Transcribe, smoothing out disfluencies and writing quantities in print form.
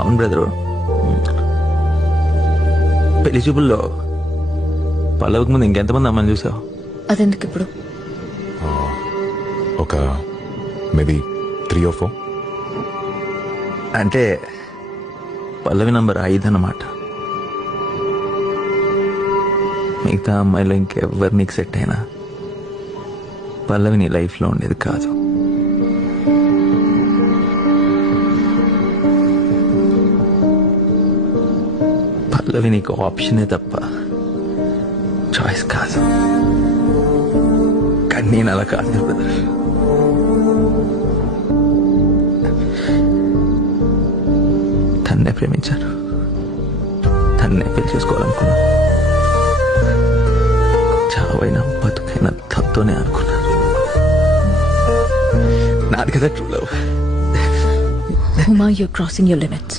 అవును బ్రదరు. పెళ్లి చూపుల్లో పల్లవికి ముందు ఇంకెంతమంది అమ్మని చూసావు? అదెందుకు ఇప్పుడు? ఒక మేబీ 3 or 4. అంటే పల్లవి నంబర్ 5 అన్నమాట. మిగతా అమ్మాయిలో ఇంకెవ్వరు నీకు సెట్ అయినా పల్లవి నీ లైఫ్లో ఉండేది కాదు. పల్లవి నీకు ఆప్షనే తప్ప చాయిస్ కాదు. కానీ నేను అలా కాదు బ్రదర్. తన్నే ప్రేమించాను, తన్నే పెళ్లి చేసుకోవాలనుకున్నాను. చావైనా బతుకైనా తనతోనే అనుకున్నాను. నాది కదా true love. Huma, you're crossing your limits.